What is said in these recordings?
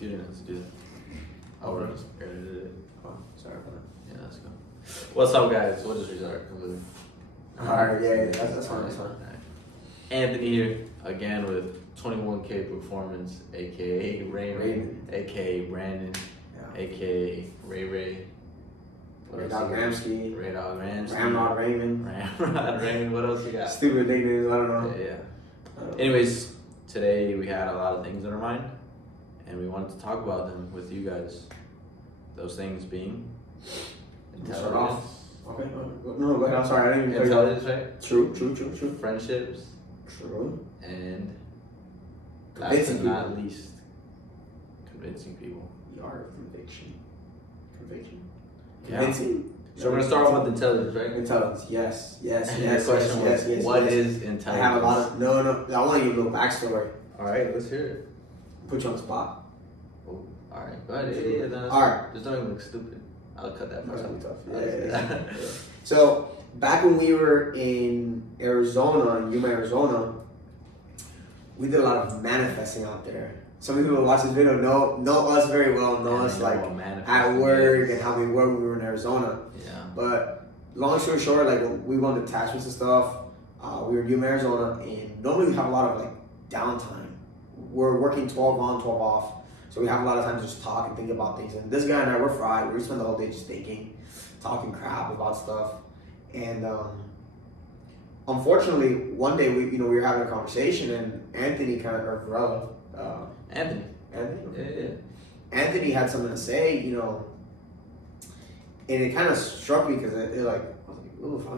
You didn't have to do that. I would have just edited it. Oh, sorry about that. Yeah, let's go. What's up, guys? We'll just restart. Alright, yeah, that's fine, that's fine. Anthony here, again with 21kperformance, aka Raymond, aka Brandon, Yeah. aka Ray. Ray Dog Ramsky. Ray Dog Ramsky. Ramrod Raymond. Ramrod Raymond. What else you got? Stupid nicknames, I don't know. Yeah. Anyways, today we had a lot of things in our mind, and we wanted to talk about them with you guys. Those things being intelligence. Okay, no, go ahead. I'm sorry, I didn't even Intelligence, right? True. Friendships. True. And last Convincing but not people. least, convincing people. The art of conviction. Yeah. Convincing. So we're gonna start off with intelligence, right? Intelligence, yes. The question was, what is intelligence? I have a lot of, no, I want to give a little backstory. Alright, let's hear it. Put you on the spot. Oh, alright, go ahead. Yeah, then Alright. Just don't even look stupid. I'll cut that part out. Yeah. So, back when we were in Arizona, in Yuma, Arizona, we did a lot of manifesting out there. Some people who watch this video know us very well, know us like at work and how we were when we were in Arizona. Yeah. But long story short, like when we won detachments and stuff, we were in Yuma, Arizona, and normally we have a lot of like downtime. We're working 12 on, 12 off. So we have a lot of time to just talk and think about things. And this guy and I, we're fried. We spend the whole day just thinking, talking crap about stuff. And unfortunately, one day we were having a conversation, and Anthony Anthony. Okay. Yeah. Anthony had something to say, and it kind of struck me because it like, I was like, oof, I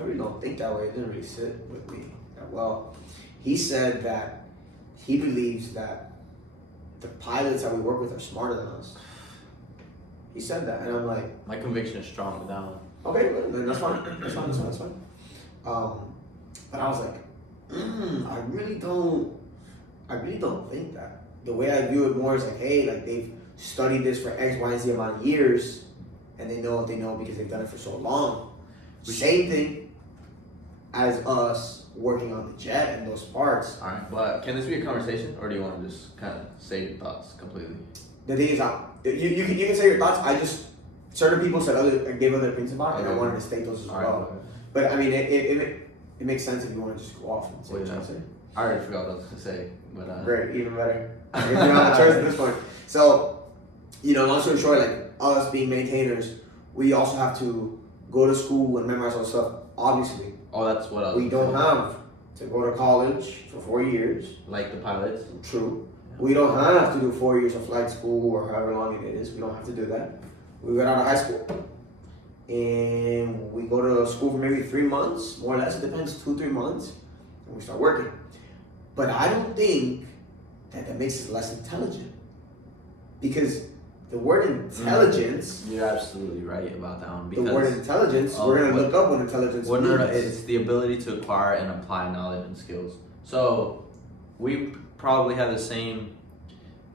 really don't think that way. It didn't really sit with me that well. He said that he believes that the pilots that we work with are smarter than us. He said that, and I'm like, My conviction is strong with that one. okay, then that's fine. That's fine. But I was like, I really don't think that. The way I view it more is like, hey, like they've studied this for X, Y, and Z amount of years, and they know what they know because they've done it for so long. Same thing as us working on the jet and those parts. All right, but can this be a conversation, or do you want to just kind of say your thoughts completely? The thing is, you can say your thoughts. Certain people gave other opinions about it, and I wanted to state those as well. Right. But I mean, it makes sense if you want to just go off and say what you want to say. I already forgot what I was going to say, but Great, even better. You don't have a choice at this point. So, long story short, like us being maintainers, we also have to go to school and memorize all the stuff. Obviously, that's what I was we don't have to go to college for 4 years. Like the pilots. True. We don't have to do 4 years of flight school or however long it is. We don't have to do that. We got out of high school and we go to school for maybe 3 months, more or less. It depends, 2-3 months, and we start working. But I don't think that makes us less intelligent, because the word intelligence. You're absolutely right about that one. Because the word intelligence, we're gonna look up what intelligence means. No, it's the ability to acquire and apply knowledge and skills. So we probably have the same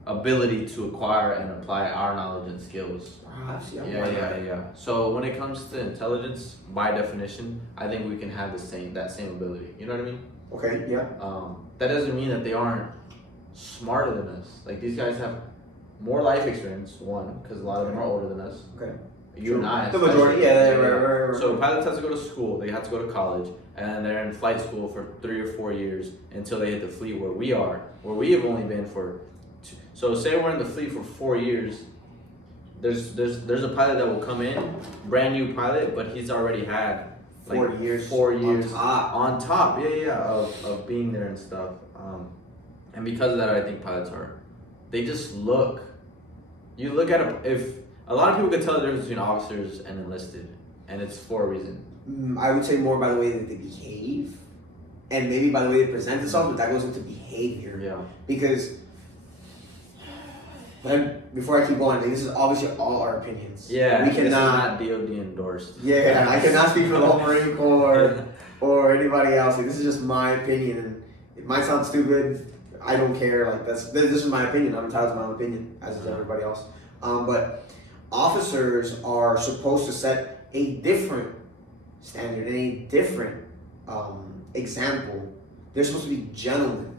ability to acquire and apply our knowledge and skills. Perhaps, Yeah. So when it comes to intelligence, by definition, I think we can have that same ability. You know what I mean? Okay, yeah. That doesn't mean that they aren't smarter than us. Like, these guys have more life experience, one, because a lot of them are older than us. Okay. You and I. The majority, right. So pilots have to go to school, they have to go to college, and then they're in flight school for 3 or 4 years until they hit the fleet where we have only been for two. So say we're in the fleet for 4 years, there's a pilot that will come in, brand new pilot, but he's already had like 4 years on top, of being there and stuff. And because of that, I think pilots they just look. You look at if a lot of people can tell the difference between officers and enlisted, and it's for a reason. I would say more by the way that they behave, and maybe by the way they present themselves, but that goes into behavior. Yeah. Because, then before I keep going, this is obviously all our opinions. Yeah, we cannot DOD endorsed. Yeah, I cannot speak for the whole Marine Corps or anybody else. Like, this is just my opinion, and it might sound stupid. I don't care. Like, this is my opinion. I'm entitled to my own opinion, as is everybody else. But officers are supposed to set a different standard and a different example. They're supposed to be gentlemen.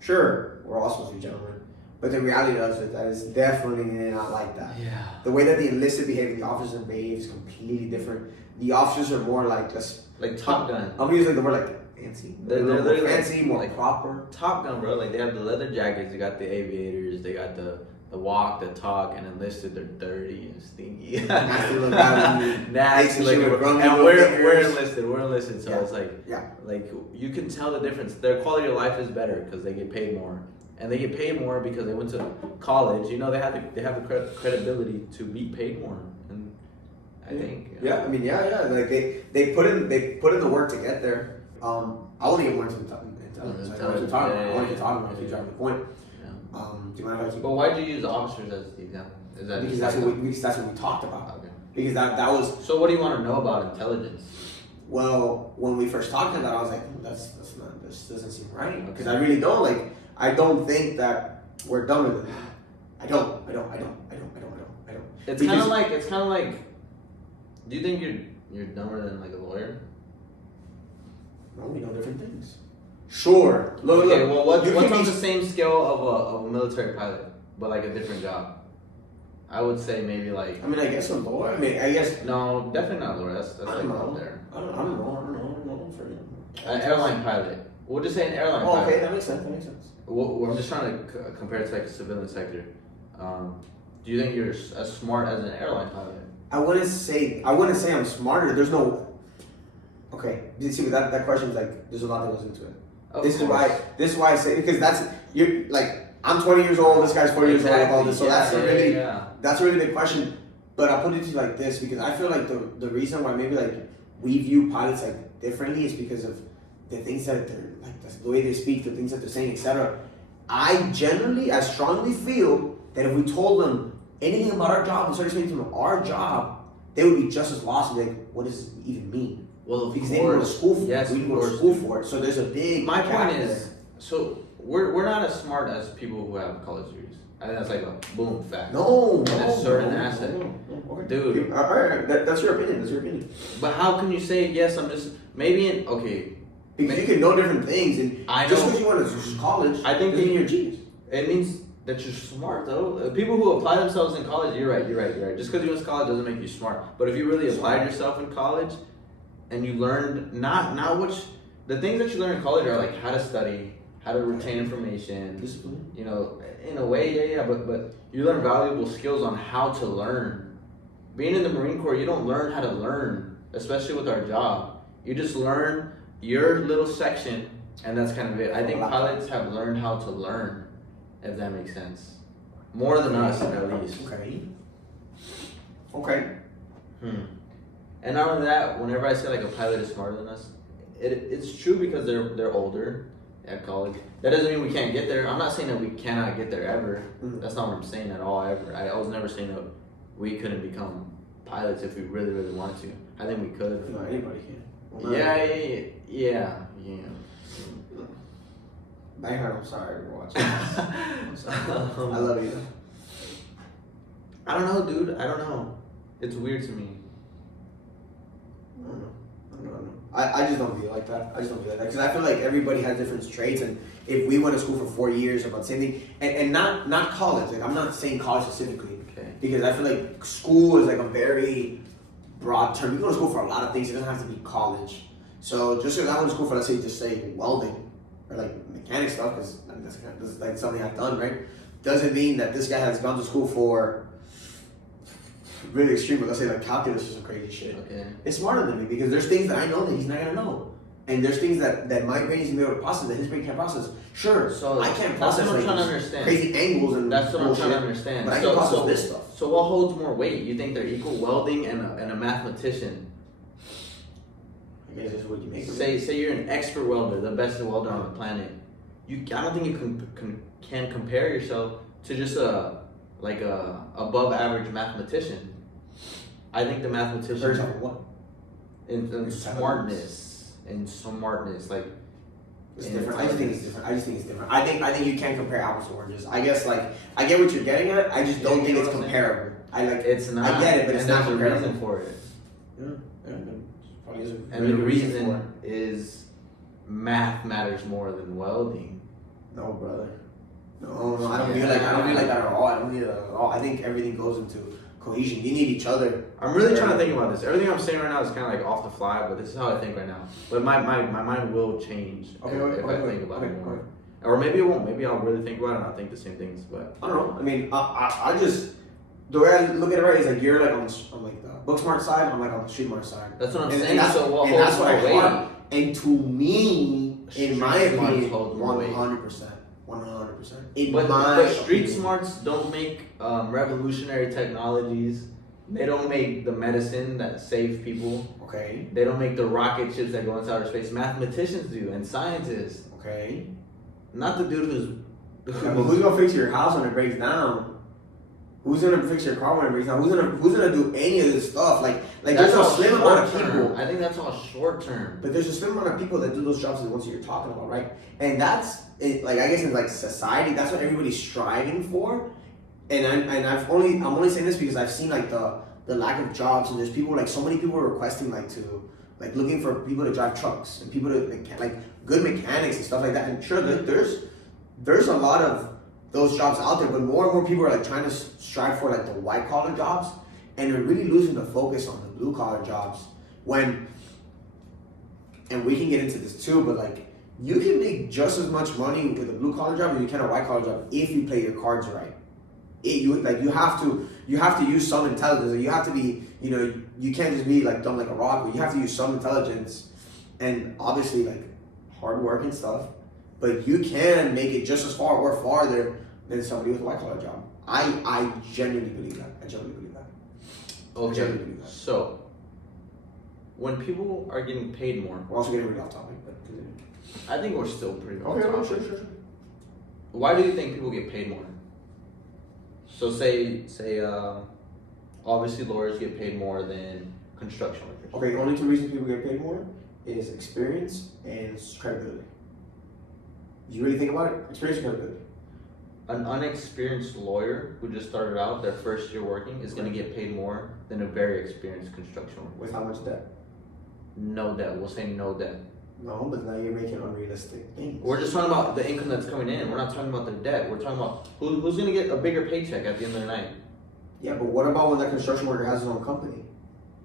Sure, we're all supposed to be gentlemen, But the reality of it, that is definitely not like that. Yeah. The way that the enlisted behave, the officers behave is completely different. The officers are more like just like Top Gun. I'm using the word like fancy. They're more literally fancy, more like proper. Top Gun, bro. Like they have the leather jackets, they got the aviators, they got the walk, the talk, and enlisted. They're dirty and stinky. Nasty look out. Nasty looking. And we're enlisted. We're enlisted. So it's like you can tell the difference. Their quality of life is better because they get paid more, and they get paid more because they went to college. You know, they have the credibility to be paid more, and I think. Yeah, I mean, yeah. Like they put in the work to get there. I want to get more into intelligence. I want to talk about if you drive the point. Do you mind if I keep? But why'd you use officers as the example? Is that because that's what we talked about. Okay. Because that was. So what do you want to know about intelligence? Well, when we first talked about it, I was like, that's not. This doesn't seem right. Because I really don't like. I don't think that we're dumber than that. I don't. It's kind of like. Do you think you're dumber than like a lawyer? No, we know different things. Sure. Look. Well, what's on the same scale of a military pilot, but like a different job? I would say maybe like. I mean, I guess a lawyer. I mean, I guess. No, definitely not a lawyer. That's like up there. I don't know. An airline pilot. We'll just say an airline pilot. pilot. Okay, that makes sense. Well, I'm just trying to compare it to like the civilian sector. Do you think you're as smart as an airline pilot? I wouldn't say I'm smarter. There's no. Okay, you see, but that question is like there's a lot that goes into it. This is why I say because you're like I'm 20 years old. This guy's 40 years old. All this, so that's a really big question. But I'll put it to you like this because I feel like the reason why maybe like we view pilots like differently is because of the things that they're like the way they speak, the things that they're saying, etc. I strongly feel that if we told them anything about our job and started explaining to them our job, they would be just as lost and be like, what does it even mean? Well, because they didn't go to school for it. Yes, we didn't go to school for it. So there's a big. My point is, so we're not as smart as people who have college degrees. I think that's like a boom fact. No, that's a certain asset, dude. All right, that's your opinion. But how can you say yes? I'm just okay. Because you can know different things, and just because you went to college, I think doesn't mean you're a genius. It means that you're smart, though. People who apply themselves in college, you're right. Just because you went to college doesn't make you smart. But if you really applied yourself in college, and you learned the things that you learn in college are like how to study, how to retain information, discipline. You know, in a way, yeah. But you learn valuable skills on how to learn. Being in the Marine Corps, you don't learn how to learn, especially with our job. You just learn your little section, and that's kind of it. I think pilots have learned how to learn, if that makes sense. More than us, at least. Okay. And not only that, whenever I say like a pilot is smarter than us, it's true because they're older at college. That doesn't mean we can't get there. I'm not saying that we cannot get there ever. That's not what I'm saying at all ever. I was never saying that we couldn't become pilots if we really, really wanted to. I think we could. No, anybody can. Well, yeah. I'm sorry for watching this. I'm sorry. I love you. I don't know, dude. I don't know. It's weird to me. I don't know. I just don't feel like that. Because I feel like everybody has different traits, and if we went to school for 4 years about the same thing, and not college. Like I'm not saying college specifically, because I feel like school is like a very broad term. You go to school for a lot of things. It doesn't have to be college. So just because I went to school for, let's say, just say welding or like mechanic stuff, because that's like something I've done, right? Doesn't mean that this guy has gone to school for really extreme, but let's say like calculus or some crazy shit. Okay. It's smarter than me because there's things that I know that he's not gonna know. And there's things that my brain is gonna be able to process that his brain can't process. Sure, so I can't process like trying to understand. Crazy angles and that's what I'm trying to understand. But I can process this stuff. So what holds more weight? You think they're equal, welding and a mathematician? I guess that's what you make. Say you're an expert welder, the best welder on the planet. I don't think you can compare yourself to just a above average mathematician. I think the mathematician in smartness, like it's different. I just think it's different. I think you can't compare apples to oranges. I guess like I get what you're getting at. I just don't think it's comparable. It's not. I get it, but it's not comparable. There's a reason for it. And the reason is math matters more than welding. No, brother. No, I don't feel like that at all. I don't feel that at all. I think everything goes into cohesion. You need each other. I'm really trying to think about this. Everything I'm saying right now is kind of like off the fly, but this is how I think right now. But my mind will change if I think about it more. Or maybe it won't. Maybe I'll really think about it and I'll think the same things. But I don't know. I mean, I just the way I look at it right is like you're like on like the book smart side. I'm like on the street smart side. That's what I'm and, saying. And so what that's what I weight? heart. And to me, in my opinion, 100%. 100%. But street smarts don't make revolutionary technologies. They don't make the medicine that saves people. Okay. They don't make the rocket ships that go into outer space. Mathematicians do and scientists. Okay. Not the dude who's. Yeah, but who's gonna fix your house when it breaks down? Who's gonna fix your car when it breaks down? Who's gonna do any of this stuff? Like there's a slim amount of people. I think that's all short term. But there's a slim amount of people that do those jobs the ones that you're talking about, right? And that's it, like I guess in like society, that's what everybody's striving for. And I'm only saying this because I've seen like the lack of jobs, and there's people like so many people are requesting like to like looking for people to drive trucks and people to like good mechanics and stuff like that. And sure, there's a lot of those jobs out there, but more and more people are like trying to strive for like the white collar jobs, and they're really losing the focus on the blue collar jobs. And we can get into this too, but like you can make just as much money with a blue collar job as you can a white collar job if you play your cards right. You have to use some intelligence. You have to be, you can't just be like dumb like a rock, but you have to use some intelligence and obviously like hard work and stuff. But you can make it just as far or farther than somebody with a white collar job. I genuinely believe that. Okay. So when people are getting paid more, we're also getting really off topic, but I think we're still pretty off topic. Okay, sure. Why do you think people get paid more? So say obviously lawyers get paid more than construction workers. Okay, the only two reasons people get paid more is experience and credibility. You really think about it? Experience and credibility. An unexperienced lawyer who just started out their first year working is going to get paid more than a very experienced construction worker. With how much debt? No debt. We'll say no debt. No, but now you're making unrealistic things. We're just talking about the income that's coming in. We're not talking about their debt. We're talking about who's going to get a bigger paycheck at the end of the night. Yeah, but what about when that construction worker has his own company?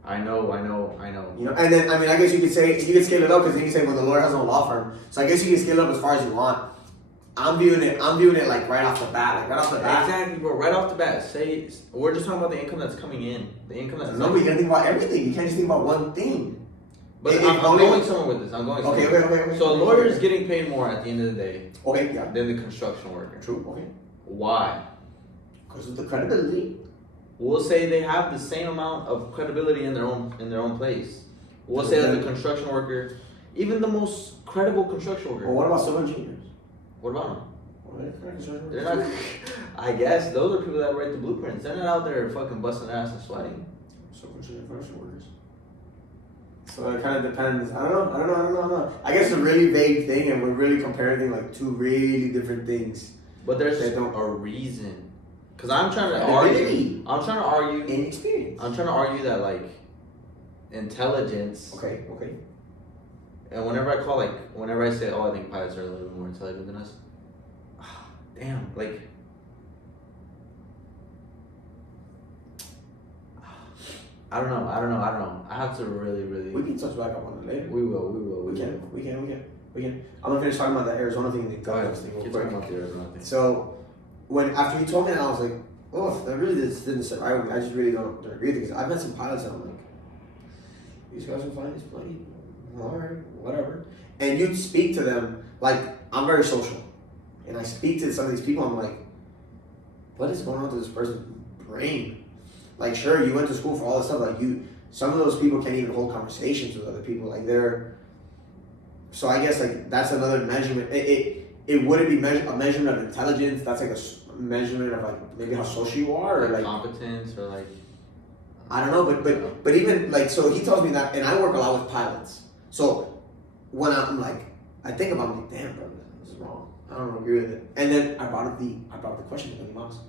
I know. And then I guess you could scale it up because you can say when the lawyer has his own law firm. So I guess you can scale it up as far as you want. I'm viewing it like right off the bat. Exactly, bro. Right off the bat. We're just talking about the income that's coming in. The income that's no, but you gotta think about everything. You can't just think about one thing. But I'm going somewhere with this. Okay. So a lawyer is getting paid more at the end of the day. Okay, yeah. Than the construction worker. True. Okay. Why? Because of the credibility. We'll say they have the same amount of credibility in their own place. We'll say that the construction worker, even the most credible construction worker. Well, what about civil engineers? What about them? Well, they're not. I guess those are people that write the blueprints. They're not out there fucking busting their ass and sweating. Civil engineers, construction workers. So it kind of depends. I don't know. I guess it's a really vague thing, and we're really comparing like two really different things. But there's a reason. Because I'm trying to argue. Inexperience. I'm trying to argue that like intelligence. Okay. And whenever I say, I think pilots are a little bit more intelligent than us. Damn, like. I don't know. I have to really. We can touch back up on it later. We will. We can. I'm gonna finish talking about the Arizona thing and the intelligence thing real quick. About the Arizona thing. So, after you told me that, I was like, oh, that really just didn't sit right with me. I just really don't agree with it because I've met some pilots that I'm like, these guys are fine, it's plenty. Alright, whatever. And you speak to them, like, I'm very social. And I speak to some of these people, I'm like, what is going on to this person's brain? Like, sure, you went to school for all this stuff, like, some of those people can't even hold conversations with other people, like, so I guess, like, that's another measurement. It wouldn't be a measurement of intelligence, that's like a measurement of, like, maybe how social you are, or, like, competence, or, like, I don't know, but even, like, so he tells me that, and I work a lot with pilots. So when I'm like, I think about it, I'm like, damn, bro, this is wrong. I don't agree with it. And then I brought up the question to Gunny Mouse.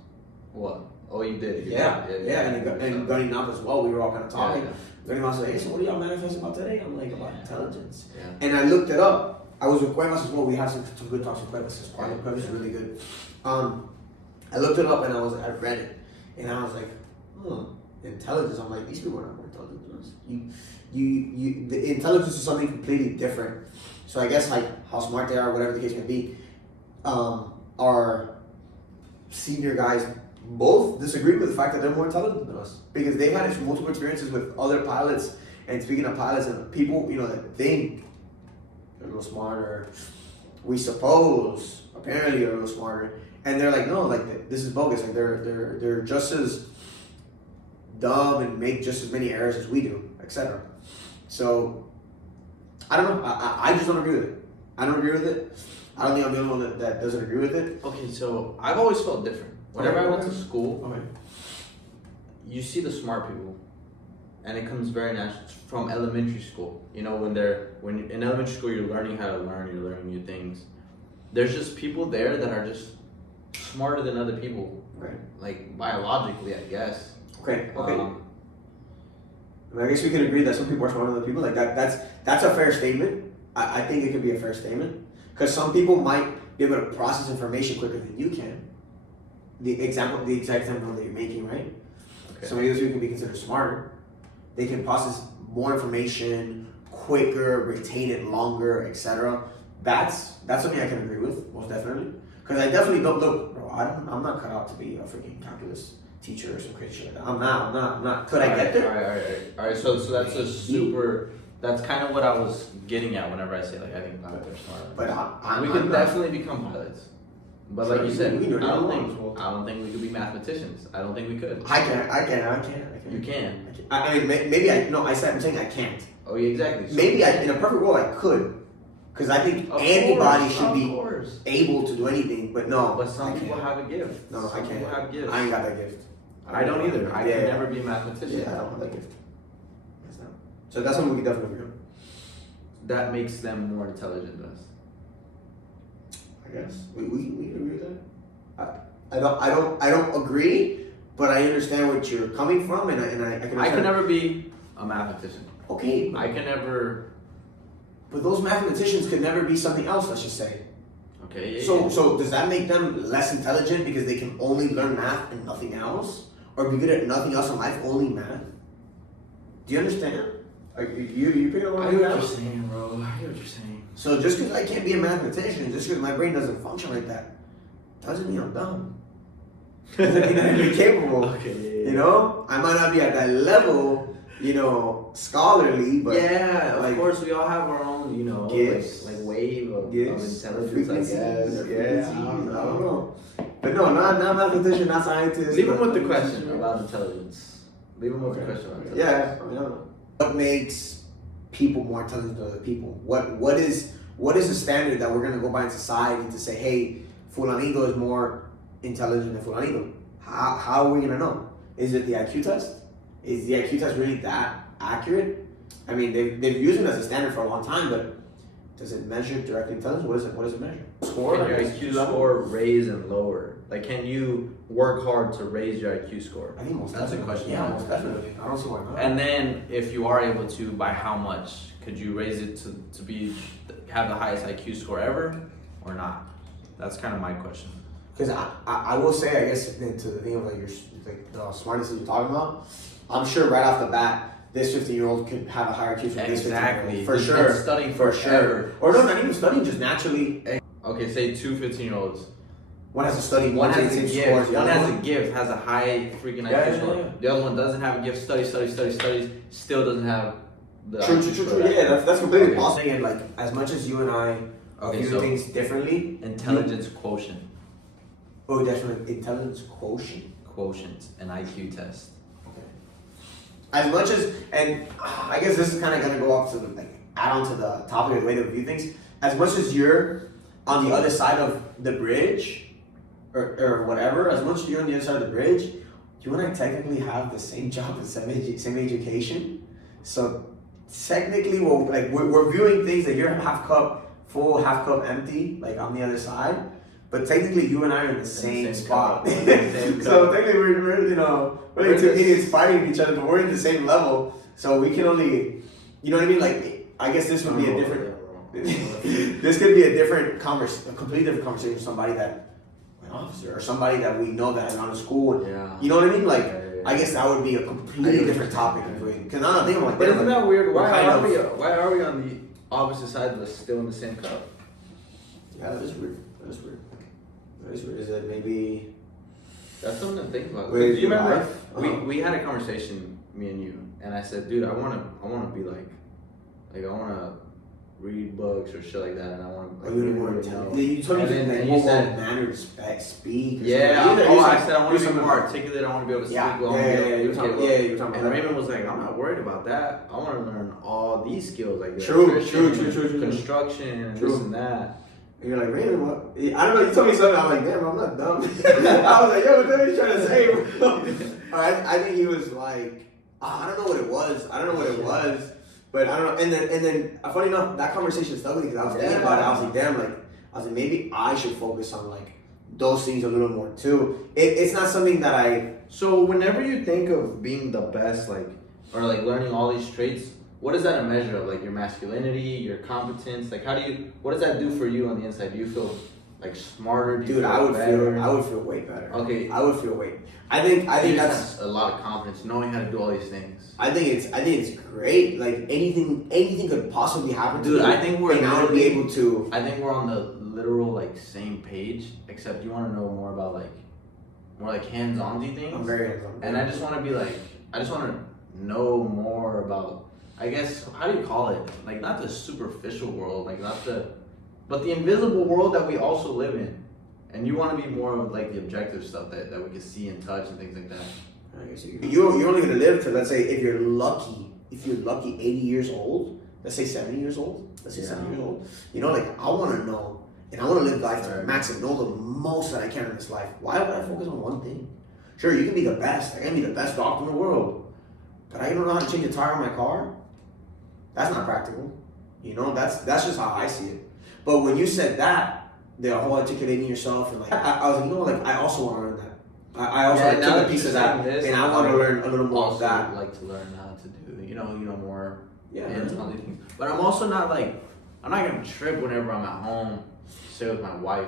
What? Oh, you did? Yeah. And Gunny Mouse as well. We were all kind of talking. Yeah. Gunny Mouse was like, hey, so what are y'all manifesting about today? I'm like, about intelligence. Yeah. And I looked it up. I was with Cuevas as well. We have some good talks with Cuevas as well. Cuevas is really good. I looked it up and I read it, and I was like, intelligence. I'm like, these people are not more intelligent than us. The intelligence is something completely different. So I guess like how smart they are, whatever the case may be, our senior guys both disagree with the fact that they're more intelligent than us because they've had multiple experiences with other pilots. And speaking of pilots and people, that think they're a little smarter, we suppose apparently are a little smarter, and they're like, no, like this is bogus. Like they're just as dumb and make just as many errors as we do, etc. So I don't know. I just don't agree with it. I don't agree with it. I don't think I'm the only one that doesn't agree with it. Okay, so I've always felt different. Whenever I went to school, you see the smart people, and it comes very natural from elementary school. When in elementary school you're learning how to learn, you're learning new things. There's just people there that are just smarter than other people, right? Like biologically, I guess. Okay. I guess we can agree that some people are smarter than other people. Like that's a fair statement. I think it could be a fair statement because some people might be able to process information quicker than you can. The exact example that you're making, right? Okay. So maybe those people can be considered smarter. They can process more information quicker, retain it longer, etc. That's something I can agree with, most definitely. Because I definitely don't look, bro. I'm not cut out to be a freaking calculus teacher or some crazy shit like that. I'm not. Could I get there? All right. So that's a super. That's kind of what I was getting at whenever I say like I think pilots are smart. But we could definitely become pilots. But like you said, I don't think we could be mathematicians. I don't think we could. I can. You can. I mean, maybe I'm saying I can't. Oh yeah, exactly. So maybe in a perfect world I could. Because I think anybody should be able to do anything, but no. But some people have a gift. No, I can't. People have gifts. I ain't got that gift. I don't either. I can never be a mathematician. Yeah, I don't have that gift. So that's something we can definitely agree on. That makes them more intelligent than us. I guess we can agree with that. I don't agree, but I understand what you're coming from, and I can. I can never be a mathematician. Okay. I can never. But those mathematicians could never be something else. Let's just say. Okay. Yeah, So does that make them less intelligent because they can only learn math and nothing else, or be good at nothing else in life, only math? Do you understand? You picking up what you're saying, bro. I get what you're saying. So just because I can't be a mathematician, just because my brain doesn't function like that, doesn't mean I'm dumb. Doesn't mean I'm incapable. Okay. I might not be at that level, scholarly, but yeah, of course we all have our own, gifts, like wave of intelligence, I guess. Yeah, I don't know. But no, not mathematician, not scientist. Leave him with the question about intelligence. Leave him with the question about intelligence. Yeah, I don't know. What makes people more intelligent than other people? What is the standard that we're gonna go by in society to say, hey, Fulanito is more intelligent than Fulanito? How are we gonna know? Is it the IQ test? Is the IQ test really that accurate? I mean, they've used it as a standard for a long time, but does it measure directly intelligence? What does it measure? Can your IQ score raise and lower? Like, can you work hard to raise your IQ score? I think most that's definitely. A question. Yeah, most definitely. I don't see why not. And then, if you are able to, by how much could you raise it to have the highest IQ score ever, or not? That's kind of my question. Because I will say, I guess, to the thing of the smartness that you're talking about, I'm sure right off the bat, this 15-year-old could have a higher IQ from this 15-year-old. For sure. Studying for sure. Or no, not even studying, just naturally. Okay, say two 15-year-olds. One has to study, one has a gift. One has a gift, has a high freaking IQ score. Yeah. The other one doesn't have a gift, studies, still doesn't have the IQ score. True. Yeah, that's completely possible. And like, as much as you and I view things differently, intelligence quotient. Oh, definitely intelligence quotient. Quotient, an IQ test. Okay. As much as, and I guess this is kind of gonna go off to add on to the topic of the way to view things. As much as you're on the other side of the bridge, or whatever, as much as you're on the other side of the bridge, you and I technically have the same job and same education. So technically, we're viewing things that you're half cup full, half cup empty, like on the other side. But technically, you and I are in the same spot. So technically, we're two idiots fighting each other, but we're in the same level. So we can only, you know what I mean? Like, I guess this would be a different. this could be a completely different conversation with somebody that, an officer, or somebody that we know that is on the school. Yeah. You know what I mean? Like, I guess that would be a completely different topic. Because now I think I'm like, but isn't that weird? Why are are we on the opposite sides but still in the same cup? Yeah, that is weird. Is it maybe? That's something to think about. Wait, do you remember? We had a conversation, me and you, and I said, dude, I wanna be like I wanna read books or shit like that, and I wanna like you told me and you you said manner, speak. Yeah. I said I want to be more articulate. I want to be able to speak well. You're talking about. And Raymond was like, I'm not worried about that. I want to learn all these skills like true, construction and this and that. And you're like, Raymond, what? I don't know. You told me something. I'm like, damn, I'm not dumb. I was like, yo, what are you trying to say, bro? I think he was like, I don't know what it was. But I don't know. And then, funny enough, that conversation stuck with me because I was thinking about it. I was like, damn, maybe I should focus on like those things a little more too. It's not something that I. So whenever you think of being the best, like, or like learning all these traits, what is that a measure of? Like your masculinity, your competence? Like what does that do for you on the inside? Do you feel like smarter? Dude, I would feel way better. Okay. I would feel way. I think that's a lot of confidence, knowing how to do all these things. I think it's great. Like anything could possibly happen. Dude, I think we're I would be able to. I think we're on the literal like same page, except you want to know more about like more like hands-on things. I'm very hands-on. And I just want to be like, I just want to know more about, I guess, how do you call it? Like not the superficial world, like but the invisible world that we also live in. And you want to be more of like the objective stuff that we can see and touch and things like that. I guess you're only gonna live to, let's say, if you're lucky, 80 years old. Let's say 70 years old. 70 years old. You know, like I want to know, and I want to live life to the max and know the most that I can in this life. Why would I focus on one thing? Sure, you can be the best. I can be the best doctor in the world, but I don't know how to change a tire on my car. That's not practical. You know, that's just how I see it. But when you said that, the whole articulating yourself and like I was like, you know, like I also want to learn that. I also took a piece of that, and I want to learn a little more of that. I'd like to learn how to do, you know, more. Yeah. All these things. But I'm also not like, I'm not gonna trip whenever I'm at home, stay with my wife.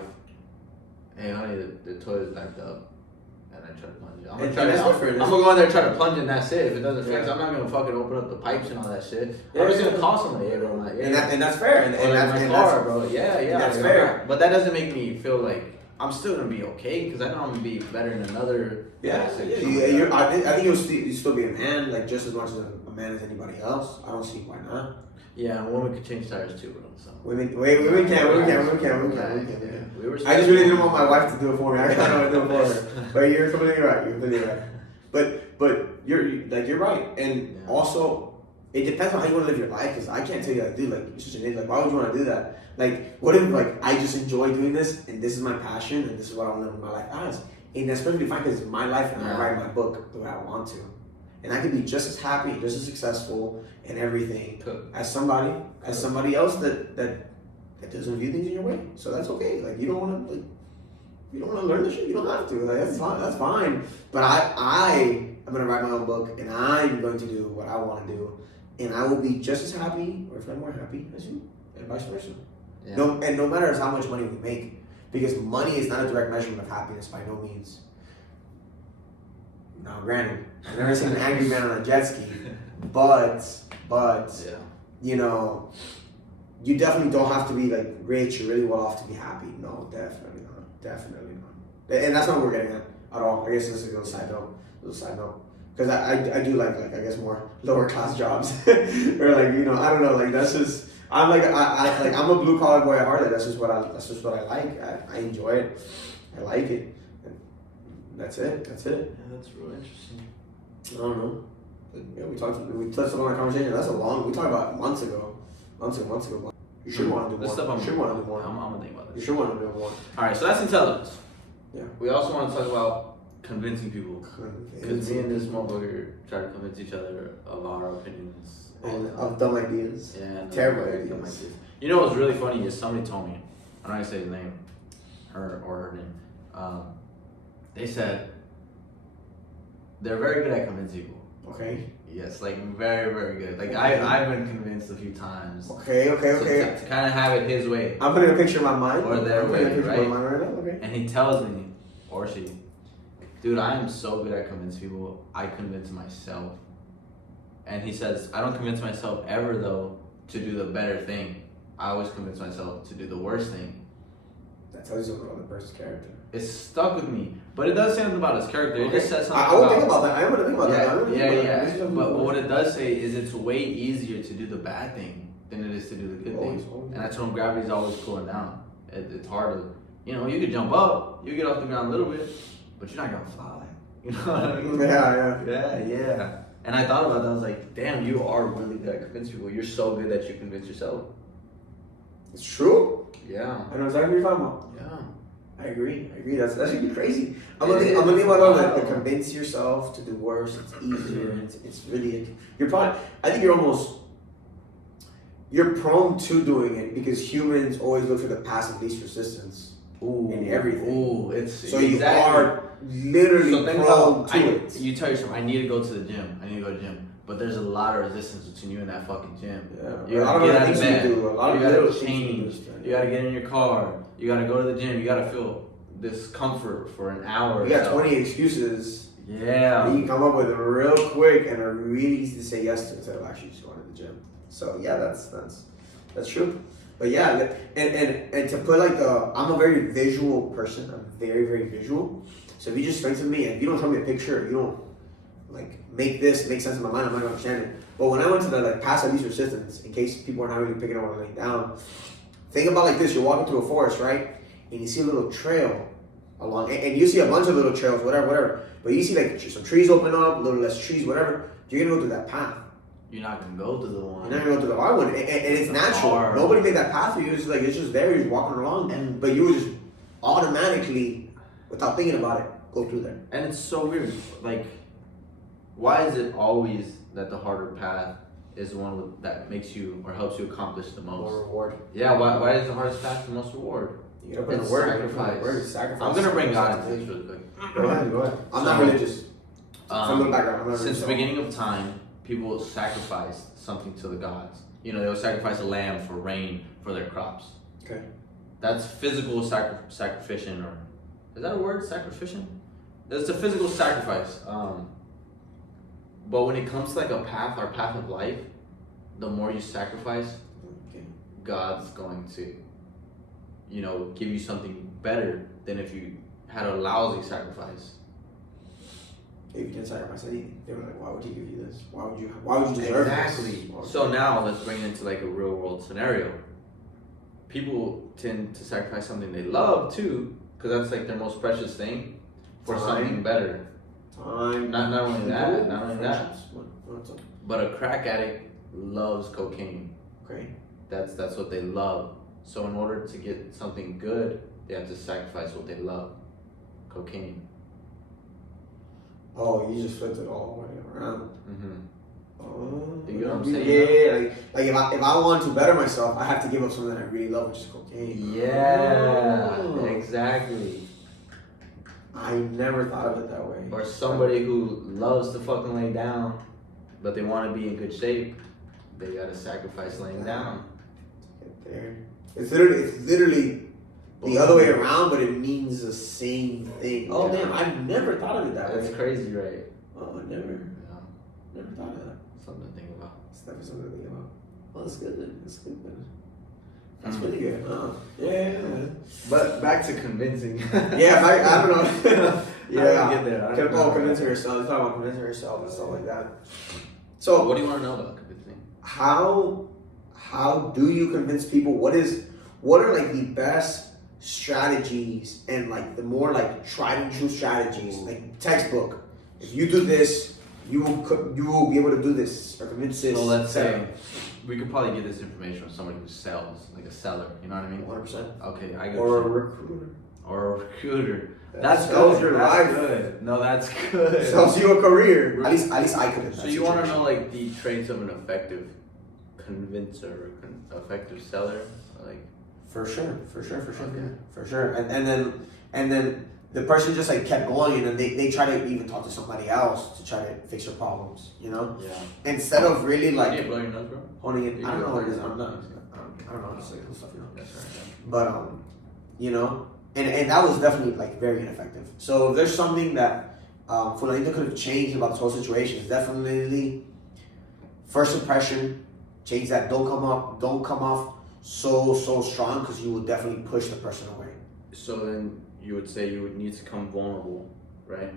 Hey, honey, the toilet's backed up, and I try to plunge it. I'm gonna go in there and try to plunge it, and that's it. If it doesn't fix, I'm not gonna fucking open up the pipes and all that shit. I'm just gonna call somebody, hey, bro. I'm like, and that's fair. And that's my car, bro. Yeah. That's fair. But that doesn't make me feel like I'm still gonna be okay because I know I'm gonna be better than another. I think you'll still be a man, like just as much as a man as anybody else. I don't see why not. Yeah, and women could change tires too, bro. So women can. I just really didn't want my wife to do it for me. I kind of want to do it for her. But you're completely right. But you're right, and also it depends on how you want to live your life. Because I can't tell you that, dude. Like you're such an idiot. Like why would you want to do that? Like what if like I just enjoy doing this and this is my passion and this is what I want to live my life as, and that's perfectly fine because it's my life and I write my book the way I want to. And I can be just as happy, just as successful and everything as somebody else that doesn't view things in your way. So that's okay. Like you don't want to learn this shit. You don't have to. Like that's fine. But I'm gonna write my own book and I'm going to do what I want to do, and I will be just as happy, or if not more happy, as you, and vice versa. Yeah. No matter how much money we make, because money is not a direct measurement of happiness by no means. Now, granted, I've never seen an angry man on a jet ski, but you know, you definitely don't have to be like rich or really well off to be happy. No, definitely not. And that's not what we're getting at all. I guess this is a little side note, because I do like I guess more lower class jobs, or like I don't know, like that's just I'm a blue collar boy at heart. Like, that's just what I like. I enjoy it. I like it. That's it. Yeah, that's really interesting. I don't know. But, yeah, we touched on that conversation. We talked about months ago. You should want to do more. I'm gonna think about this. You should want to do more. All right, so that's intelligence. Yeah. We also want to talk about convincing people. Because me and this motherfucker try to convince each other of our opinions. And of dumb ideas. Yeah. Terrible ideas. You know what's really funny is somebody told me, I'm not gonna say his name, her name. They said they're very good at convincing people. Okay. Yes, like very, very good. Like I've been convinced a few times. Okay. To kind of have it his way. I'm putting a picture in my mind. Or their way, right? In my mind right now. Okay. And he tells me, or she, dude, I am so good at convincing people. I convince myself. And he says, I don't convince myself ever though to do the better thing. I always convince myself to do the worst thing. That tells you something about the person's character. It's stuck with me, but it does say something about his character. It just says something. I won't think about that. I am gonna think about that. Yeah. But what it does say is it's way easier to do the bad thing than it is to do the good thing. And that's when gravity's always cooling down. It's harder. You know, you could jump up, you get off the ground a little bit, but you're not gonna fly. You know what I mean? Yeah. And I thought about that. I was like, damn, you are really good at convincing people. You're so good that you convince yourself. It's true. Yeah. I know exactly what you're talking about. Yeah. I agree. That's gonna be crazy. I'm gonna think about the convince yourself to do worse. It's easier. It's really. I think you're prone to doing it because humans always look for the path of least resistance in everything. So you are literally prone to it. You tell yourself, I need to go to the gym. But there's a lot of resistance between you and that fucking gym. Yeah. You gotta get out of bed. You gotta change. You gotta get in your car. You gotta go to the gym. You gotta feel discomfort for an hour. You got 20 excuses. Yeah. That you can come up with real quick and are really easy to say yes to instead of actually just going to the gym. So yeah, that's true. But yeah, and to put I'm a very visual person. I'm very, very visual. So if you just explain to me and if you don't show me a picture, you don't make this make sense in my mind, I'm not gonna understand it. But when I went to the pass of least resistance, in case people are not really picking up what I'm laying down, think about like this: you're walking through a forest, right? And you see a little trail along, and you see a bunch of little trails, whatever. But you see like some trees open up, a little less trees, whatever. You're gonna go through that path. You're not gonna go to the one. You're not gonna go to the hard one, and it's natural. Hard. Nobody made that path for you. It's it's just there. You're just walking along, but you would just automatically, without thinking about it, go through there. And it's so weird. Like, why is it always that the harder path is the one that makes you or helps you accomplish the most? More reward. Yeah. Why is the hardest path the most reward? You gotta put in the work. Sacrifice. I'm gonna bring God into this really quick. Go ahead. I'm not religious. From the background, since the beginning of time, people sacrificed something to the gods. You know, they would sacrifice a lamb for rain for their crops. Okay. That's physical sacrificial, or is that a word? Sacrificial? It's a physical sacrifice. But when it comes to like our path of life, the more you sacrifice, God's going to, give you something better than if you had a lousy sacrifice. If you didn't sacrifice anything, they were like, why would he give you this? Why would you deserve Exactly. this? So now let's bring it into like a real world scenario. People tend to sacrifice something they love too, because that's like their most precious thing for something better. Time. Not only that, but a crack addict loves cocaine. Okay. That's what they love. So in order to get something good, they have to sacrifice what they love. Cocaine. Oh, you just flipped it all the way around. Mm-hmm. Oh, you know what I'm saying? Yeah. If I want to better myself, I have to give up something that I really love, which is cocaine. Yeah, oh. Exactly. I never thought of it that way. Or somebody who loves to fucking lay down, but they want to be in good shape, they gotta sacrifice laying down. Get there. It's literally the other way around, but it means the same thing. Oh damn! I've never thought of it that way. That's crazy, right? Oh, never. Yeah. Never thought of that. Something to think about. It's definitely something to think about. Well, that's good. That's good. That's really good. Yeah. But back to convincing. Yeah, I don't know. Yeah, get there. Convincing yourself. It's talking about convincing yourself and stuff like that. So, what do you want to know about convincing? How do you convince people? What are like the best strategies and like the more like tried and true strategies, like textbook? If you do this, you will be able to do this or convince this. So let's say we could probably get this information from somebody who sells, like a seller. You know what I mean? 100%. Okay, I got or a recruiter. Or a recruiter. That's good. Your that's life. Good. No, that's good. Sells you a career. At least I could. So you want to know like the traits of an effective convincer, effective seller, like. For sure. Okay. For sure. And then the person just like kept going, and then they try to even talk to somebody else to try to fix their problems, you know? Yeah. Instead of really like You blow your nose, bro? honing it. You I don't know what it is. blow I'm your not. nose. I don't know how to say this stuff, you know. That's right. But you know, and that was definitely like very ineffective. So if there's something that Fulanito could have changed about this whole situation, it's definitely first impression. Change that. Don't come off so strong, because you will definitely push the person away. So then you would say you would need to come vulnerable, right?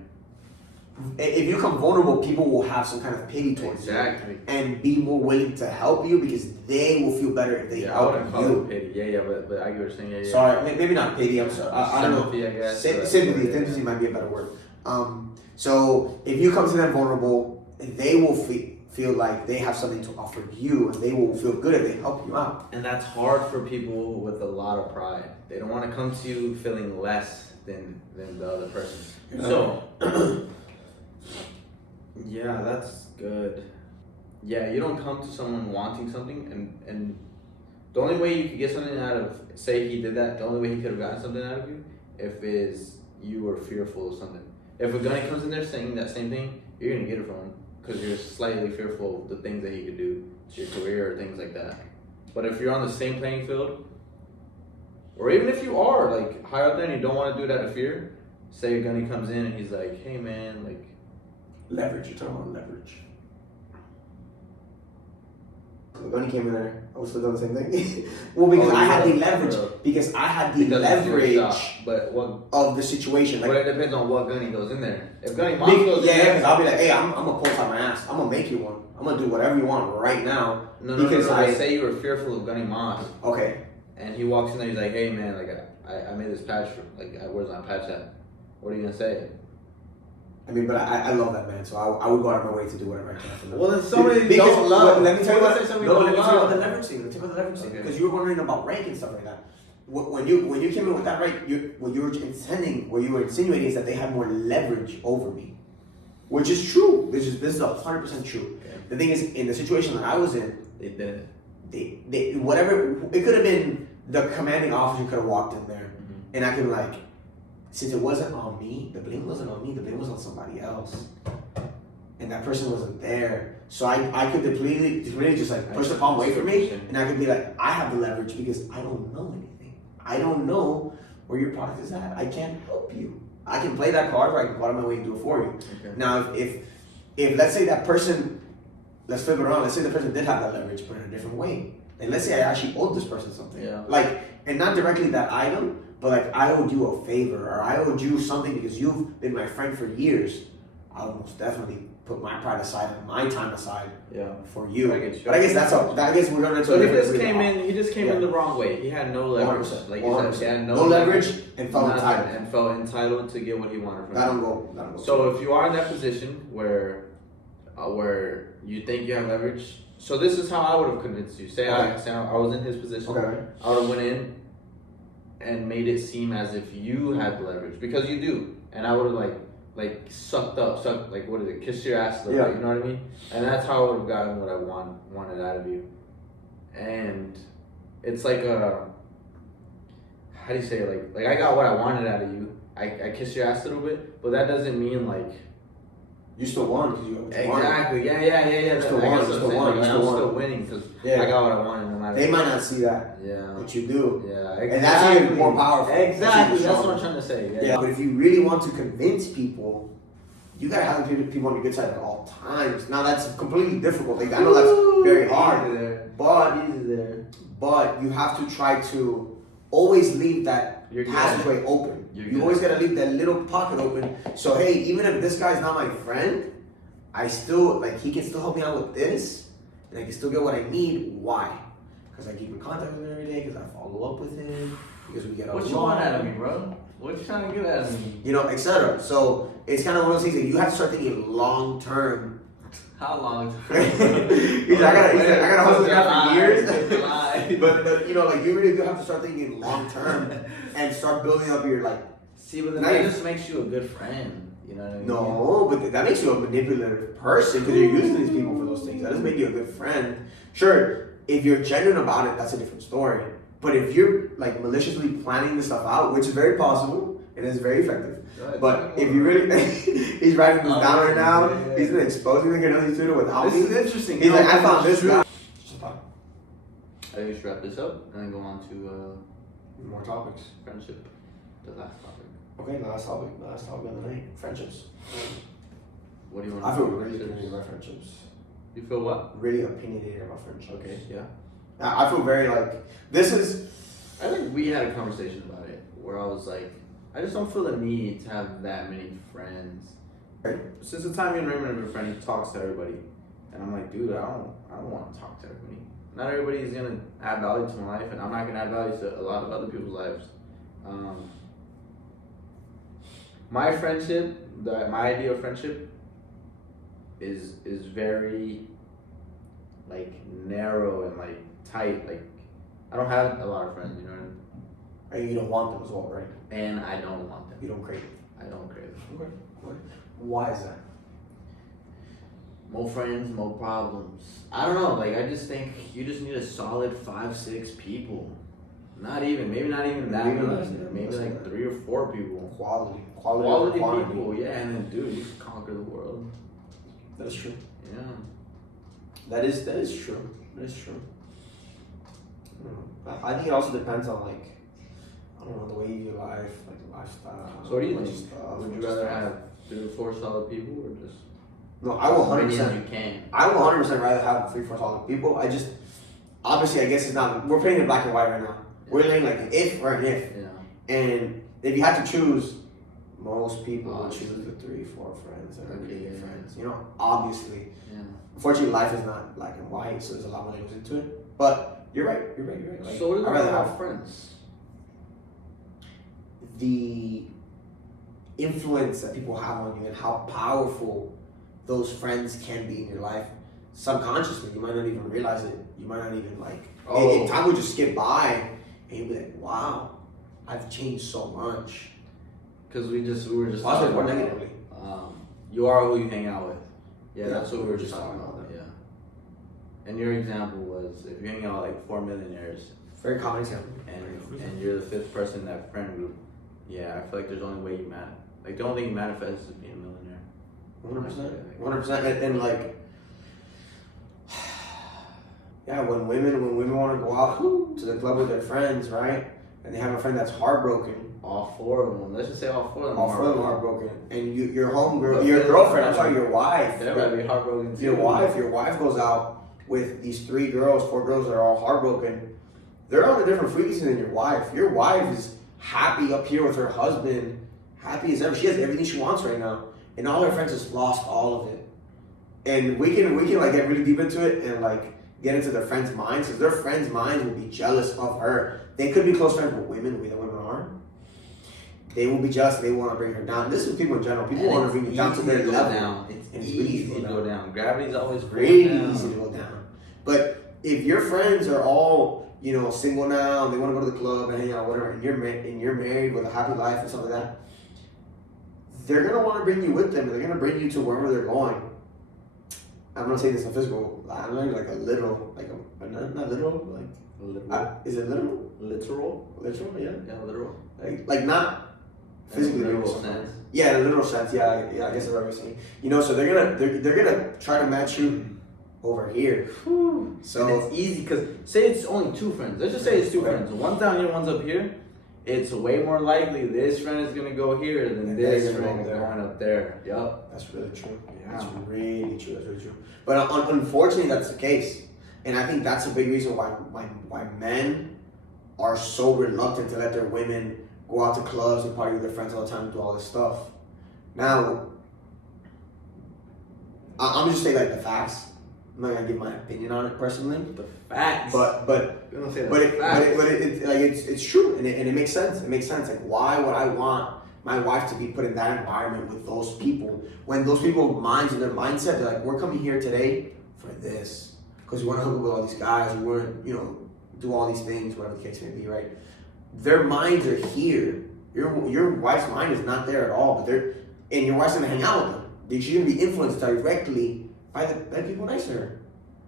If you come vulnerable, people will have some kind of pity towards you and be more willing to help you, because they will feel better if they I help wouldn't call you. it pity. Yeah, but I get what you're saying. Yeah. Sorry, maybe not pity. I'm sorry. I don't know. Sympathy, I guess. Sympathy might be a better word. So if you come to them vulnerable, they will feel like they have something to offer you, and they will feel good if they help you out. And that's hard for people with a lot of pride. They don't want to come to you feeling less than the other person. So, yeah, that's good. Yeah, you don't come to someone wanting something, and the only way you could get something out of, say he did that, the only way he could have gotten something out of you, if is you were fearful of something. If a gunny comes in there saying that same thing, you're gonna get it from him, because you're slightly fearful of the things that he could do to your career or things like that. But if you're on the same playing field, or even if you are like high up there and you don't want to do it out of fear, say a gunny comes in and he's like, hey man, like leverage. You're talking about leverage. The gunny came in there, I would still do the same thing. Well, because I had the leverage. Because I had the leverage but what, of the situation. But it depends on what gunny goes in there. If gunny mom goes in there, because I'll be like, hey, I'm gonna pull out my ass. I'm gonna make you one. I'm gonna do whatever you want right now. No, I say you were fearful of gunny moms. Okay. And he walks in there, he's like, hey man, like I made this patch for, like, where's my patch at? What are you gonna say? I mean, but I love that man, so I would go out of my way to do whatever I can for them. Well, then somebody don't love. Let me tell you let me tell you about the leverage thing. Because you were wondering about rank and stuff like that. When you came in with that rank, what you were insinuating is that they had more leverage over me, which is true. This is 100% true. Okay. The thing is, in the situation that I was in, they didn't. They whatever it could have been, the commanding officer could have walked in there, and I could be like, since it wasn't on me, the blame wasn't on me, the blame was on somebody else. And that person wasn't there. So I could completely just like push the problem away from me, and I could be like, I have the leverage because I don't know anything. I don't know where your product is at. I can't help you. I can play that card, or I can go out of my way and do it for you. Okay. Now, if let's say that person, let's flip it around, let's say the person did have that leverage, but in a different way. And let's say I actually owed this person something. Yeah. Like, and not directly that item, but like I owed you a favor, or I owed you something because you've been my friend for years. I would most definitely put my pride aside and my time aside for you. But I guess we're gonna. So he just came in the wrong way. He had no leverage. 100%, like you said, he had no leverage and felt entitled to get what he wanted from you. That'll go. So if you are in that position where you think you have leverage, so this is how I would have convinced you. Say I was in his position. Okay. I would have went in and made it seem as if you had the leverage, because you do, and I would have like kissed your ass, you know what I mean? And that's how I would have gotten what I wanted out of you. And it's like how do you say it? Like I got what I wanted out of you. I kissed your ass a little bit, but that doesn't mean like you still won because you exactly. Yeah. You still won. I'm still winning because I got what I wanted. No matter. They might not see that. Yeah. But you do. Yeah. Exactly. And that's even more powerful. Exactly. That's what I'm trying to say. Yeah. But if you really want to convince people, you gotta have people on your good side at all times. Now that's completely difficult. Like I know that's very hard. But you have to try to always leave that passageway open. You always gotta leave that little pocket open. So hey, even if this guy's not my friend, I still he can still help me out with this, and I can still get what I need. Why? Because I keep in contact with him every day. Because I follow up with him. Because we get along. What you want out of me, bro? What you trying to get out of me? Etc. So it's kind of one of those things that you have to start thinking long term. How long? I gotta hustle it out for years. but you really do have to start thinking long term and start building up your See, but then that just makes you a good friend. You know what I mean? No, but that makes you a manipulative person because you're using these people for those things. That doesn't make you a good friend. Sure, if you're genuine about it, that's a different story. But if you're maliciously planning this stuff out, which is very possible, and it's very effective. Yeah, But if you really, he's writing this down right now. Yeah. He's been exposing the Canadian student without This me. is interesting. He's like, I found this guy. I think we should wrap this up and then go on to More topics. friendship, the last topic. Okay, the last topic of the night. Friendships. What do you want I to feel do? really opinionated about friendships. You feel what? Really opinionated about friendships. Okay, yeah. I feel very like, this is, I think we had a conversation about it where I was like, I just don't feel the need to have that many friends. Since the time me and Raymond have been friends, he talks to everybody, and I'm like, dude, I don't want to talk to everybody. Not everybody is gonna add value to my life, and I'm not gonna add value to a lot of other people's lives. My friendship, my idea of friendship, is very like narrow and like tight. Like I don't have a lot of friends, you know what I mean? and you don't want them as well, right? And I don't want them. You don't crave it. I don't crave it. Okay. Why is that? More friends, more problems. I don't know. Like I just think you just need a solid 5-6 people. Maybe not even that Maybe many. less, yeah, Maybe less like than that. 3 or 4 people. Quality Quality over people, yeah. And then, dude, you can conquer the world. That is true. Yeah. That is true. That is true. I think it also depends on like, I don't know, the way you view life, like lifestyle. So what do you bunch think? of stuff, Would you bunch of rather stuff. have 3 or 4 solid people, or just No, I will as many as 100%. you can? I will 100% rather have 3-4 solid people. I just, obviously, I guess it's not. We're playing in black and white right now. We're laying like an if or an if. Yeah. And if you had to choose, most people would Obviously. choose the 3-4 friends that are really good Okay. friends. You know, obviously. Yeah. Unfortunately, life is not black and white, so there's a lot more that goes into it. But you're right. Like, So what I'd rather about have friends? the influence that people have on you and how powerful those friends can be in your life. Subconsciously, you might not even realize it. You might not even like. Time would just skip by, and you'd be like, "Wow, I've changed so much." Because we were just Positive or about, negatively. You are who you hang out with. Yeah, Yeah, that's what we were just talking about. Yeah. And your example was if you hang out with like 4 millionaires Very common example. and you're the 5th person in that friend group. Yeah, I feel like there's only way you the only thing you manifest is being a millionaire. 100%. And like, yeah, when women want to go out to the club with their friends, right? And they have a friend that's heartbroken. All 4 of them. Let's just say all 4 of them. All 4 of them are heartbroken. And your homegirl, But your they're girlfriend, I'm heartbroken. sorry, your wife. They're gonna be heartbroken too. Your wife goes out with these 3 girls, 4 girls that are all heartbroken. They're on a different frequency than your wife. Your wife is happy up here with her husband, happy as ever. She has everything she wants right now, and all her friends just lost all of it. And we can like get really deep into it and like get into their friends' minds, because their friends' minds will be jealous of her. They could be close friends with women, the way that women are. They will be jealous. They want to bring her down. This is people in general. People want to bring you down to their level. It's It's easy to go down. Gravity's always Really down. easy to go down. But if your friends are all, single now and they want to go to the club and hang out, whatever, and you're married with a happy life and stuff like that, they're gonna want to bring you with them. And they're gonna bring you to wherever they're going. I'm not saying this in physical. I'm not like a literal, not literal, is it literal? Literal? Literal, yeah. Yeah, literal. Like not physically literal literal sense. Yeah, in a literal sense. Yeah, I guess that's what I'm saying. So they're gonna try to match you over here. So And it's easy because say it's only 2 friends. Let's just say it's 2 Right. friends. One's down here, one's up here. It's way more likely this friend is gonna go here than And this they're gonna friend go there. going up there. Yup. that's really true. Yeah. That's really true. That's really true. But unfortunately, that's the case, and I think that's a big reason why men are so reluctant to let their women go out to clubs and party with their friends all the time and do all this stuff. Now, I'm just saying like the facts. I'm not gonna give my opinion on it personally, The facts. but I'm gonna say the But facts. it's true and it makes sense. It makes sense. Like, why would I want my wife to be put in that environment with those people when those people minds and their mindset, they're like, we're coming here today for this because we want to hook up with all these guys, we want to do all these things, whatever the case may be, right? Their minds are here. Your wife's mind is not there at all, and your wife's gonna hang out with them. She's gonna be influenced directly by the people next to her.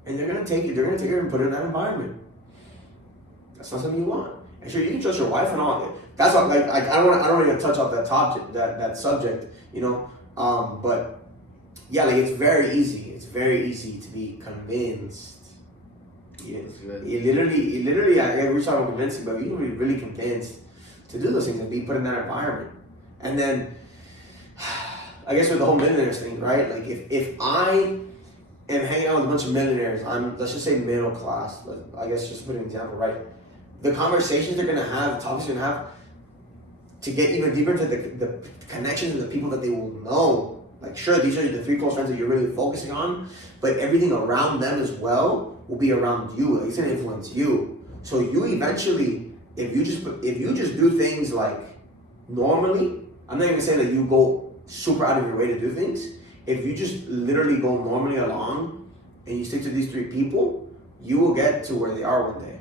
And they're gonna take her and put her in that environment. That's not something you want. And sure, you can trust your wife and all. that's what like I don't want to touch off that topic, that subject, you know. But yeah, like it's very easy. It's very easy to be convinced. You literally, every time I'm convinced, but you be really convinced to do those things and be put in that environment. And then, I guess with the whole millionaires thing, right? Like if I am hanging out with a bunch of millionaires, let's just say middle class, but I guess just to put an example, right? The conversations they're gonna have, the topics they're gonna have, to get even deeper into the connections and the people that they will know. Like sure, these are the 3 close friends that you're really focusing on, but everything around them as well will be around you. Like, it's gonna influence you. So you eventually, if you just do things like normally, I'm not even saying that you go super out of your way to do things. If you just literally go normally along and you stick to these 3 people, you will get to where they are one day.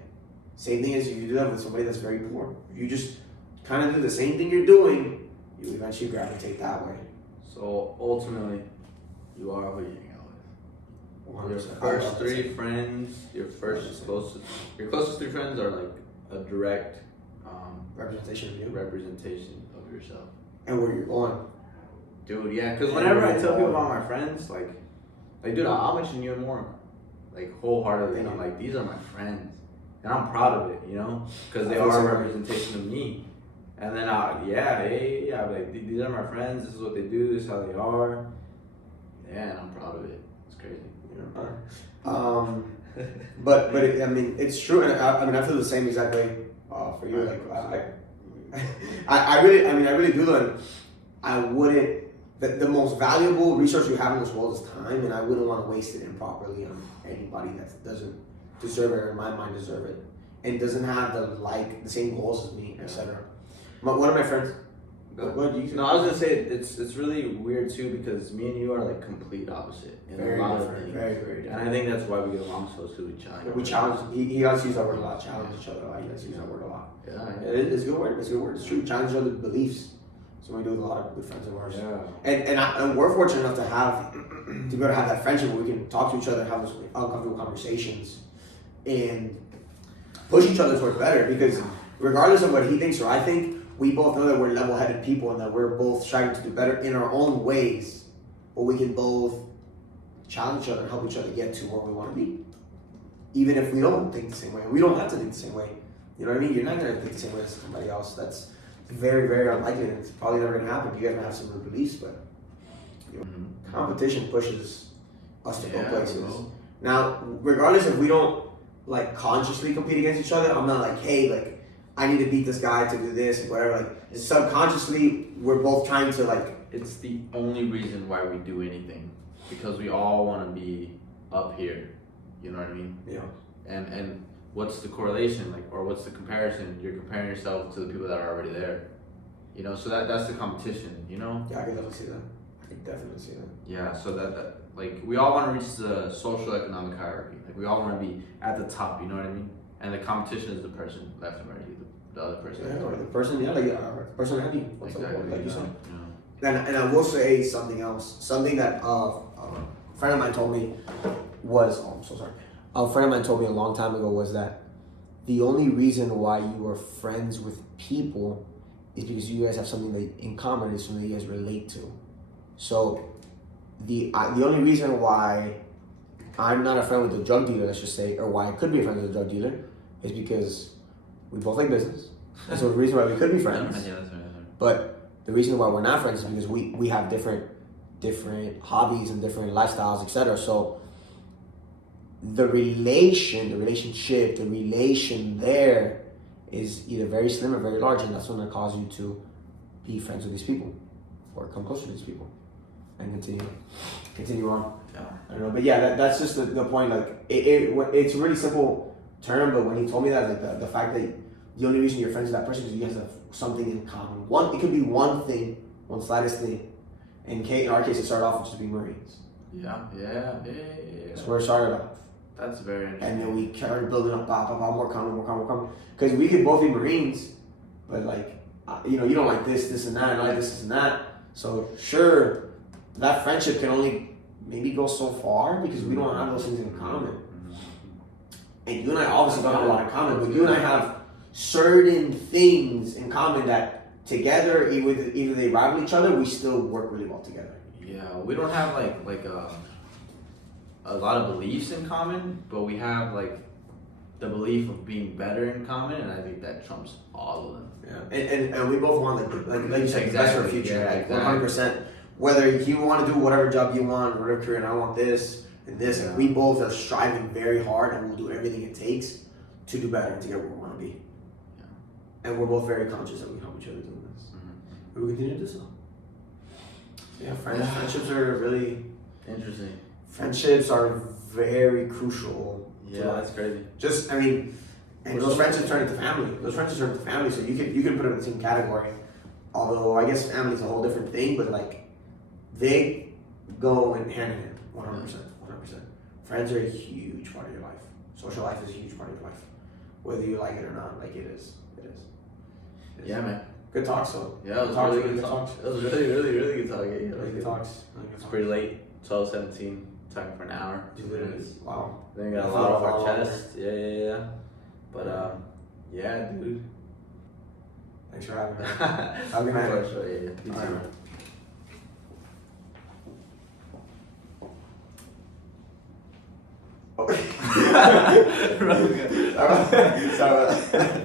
Same thing as if you do that with somebody that's very poor. If you just kind of do the same thing you're doing, you eventually gravitate that way. So ultimately, you are who you hang out with. Your first 3 friends, your closest 3 friends are like a direct representation of you. Representation of yourself. And where you're going. Dude, yeah, because whenever I tell people about my friends, like, dude, I'll mention you and more, like, wholeheartedly. I'm like, these are my friends. And I'm proud of it, you know? Because they are a representation of me. And then, like, these are my friends, this is what they do, this is how they are. Yeah, and I'm proud of it. It's crazy. But I mean, it's true, and I feel the same exact way for you. Like, I really do learn. I wouldn't. The most valuable resource you have in this world is time, and I wouldn't want to waste it improperly on anybody that doesn't deserve it, or in my mind deserve it, and doesn't have the same goals as me, etc. One of my friends. What do you think? No, I was gonna say it's really weird too, because me and you are like complete opposite in a lot of things. Very, very different. And I think that's why we get along so good. We challenge. We challenge. He does use that word a lot. Challenge each other a lot. He does use that word a lot. Yeah. It's a good word. It's a good word. It's true. Challenge each other's beliefs. So we do with a lot of good friends of ours. Yeah. And we're fortunate enough to be able to have that friendship where we can talk to each other, have those uncomfortable conversations, and push each other towards better. Because regardless of what he thinks or I think, we both know that we're level-headed people and that we're both striving to do better in our own ways, but we can both challenge each other and help each other get to where we want to be. Even if we don't think the same way. We don't have to think the same way. You know what I mean? You're not going to think the same way as somebody else. That's very, very unlikely, and it's probably never going to happen. You guys might have similar beliefs, but competition pushes us to go places. Bro. Now, regardless if we don't like consciously compete against each other, I'm not like, hey, like, I need to beat this guy to do this, whatever. Like, subconsciously, we're both trying to like. It's the only reason why we do anything, because we all want to be up here. You know what I mean? Yeah. And what's the correlation, like, or what's the comparison? You're comparing yourself to the people that are already there. You know, so that's the competition. You know? Yeah, I can definitely see that. Yeah, so that like we all want to reach the social economic hierarchy. Like we all want to be at the top. You know what I mean? And the competition is the person left and right. The other person. Yeah, or the person, person ahead of you. Exactly. Like you said. Yeah. And I will say something else. Something that a friend of mine told me was, I'm so sorry. A friend of mine told me a long time ago was that the only reason why you are friends with people is because you guys have something in common, is something you guys relate to. So the only reason why I'm not a friend with a drug dealer, let's just say, or why I could be a friend with a drug dealer, is because we both like business. That's the reason why we could be friends. Yeah, that's right. But the reason why we're not friends is because we have different hobbies and different lifestyles, etc. So the relation there is either very slim or very large, and that's going to cause you to be friends with these people or come closer to these people and continue on. Yeah. I don't know, but yeah, that's just the point. Like it's a really simple term, but when he told me that, like the fact that the only reason you're friends with that person is because you guys have something in common. It could be one thing, one slightest thing. In our case, it started off with just being Marines. Yeah. That's where it started off. That's very interesting. And then we started building up, more common. Because we could both be Marines, but like, you don't like this and that, and I like this and that. So sure, that friendship can only maybe go so far because we don't have those things in common. And you and I obviously don't have a lot in common, but you and I have certain things in common that together, either they rival each other, we still work really well together. Yeah, we don't have like a lot of beliefs in common, but we have like the belief of being better in common, and I think that trumps all of them. Yeah, and we both want like you said, the best for our Exactly, future, yeah, like exactly. 100%. Whether you want to do whatever job you want, whatever career, and I want this and this, and we both are striving very hard, and we'll do everything it takes to do better and to get where we want to be. Yeah. And we're both very conscious that we help each other do this. Mm-hmm. And we continue to do so. Yeah, friendships are really Interesting. Friendships are very crucial. Yeah, that's crazy. Just, I mean, and those friendships turn into family. Those friendships turn into family, so you can put them in the same category. Although I guess family is a whole different thing, but like they go in hand in hand, 100%. Friends are a huge part of your life. Social life is a huge part of your life, whether you like it or not. Like it is. Yeah, man. Good talk, so. Yeah, it was really good talk. It was really good talk. Yeah, Really good talks. It's pretty late, 12:17. Talking for an hour. 2 minutes. Wow. Then we got a lot off our chest. Yeah. But yeah, dude. Thanks for having me. Have a good night. For sure, yeah. You too, man. Sorry about that.